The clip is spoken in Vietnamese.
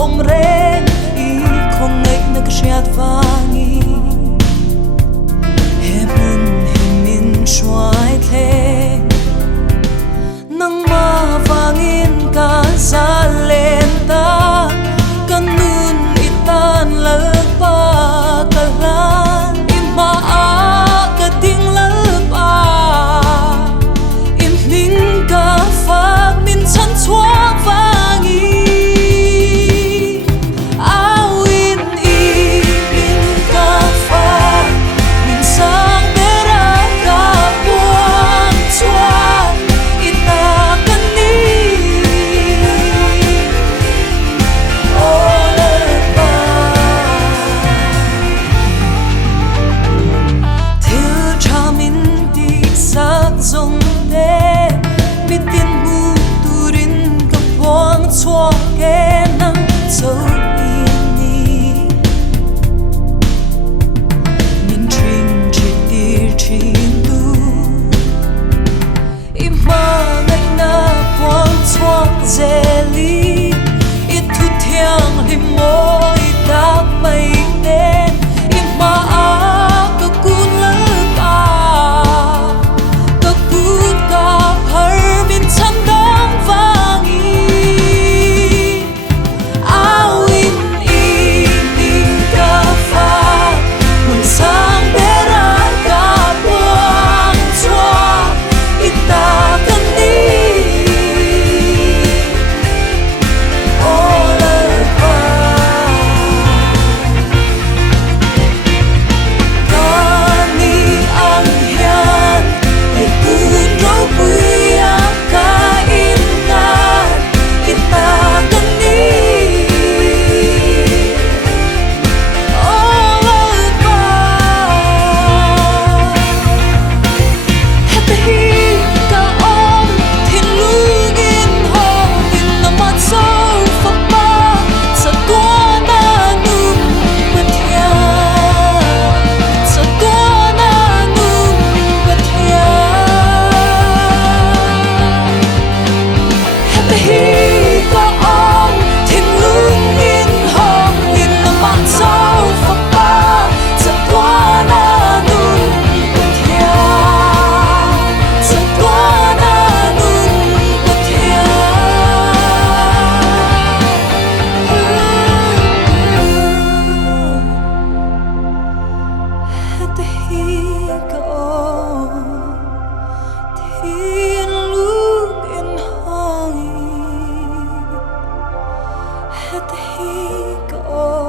om ren I không ngây nơi cái giat vangi he mun he min xoay thế nang ma vangin ka za lên ta kan nun itan lal pa kalan ima a ka ting lal pa im ning ka fa min chan chua vangi Zeli itu tiang limoi tak mai den ima aku kun lepa kekut ka har min chan dang vangi awin ini ka fa mun sang bera ka buang chua ita kan ni Let the heat go.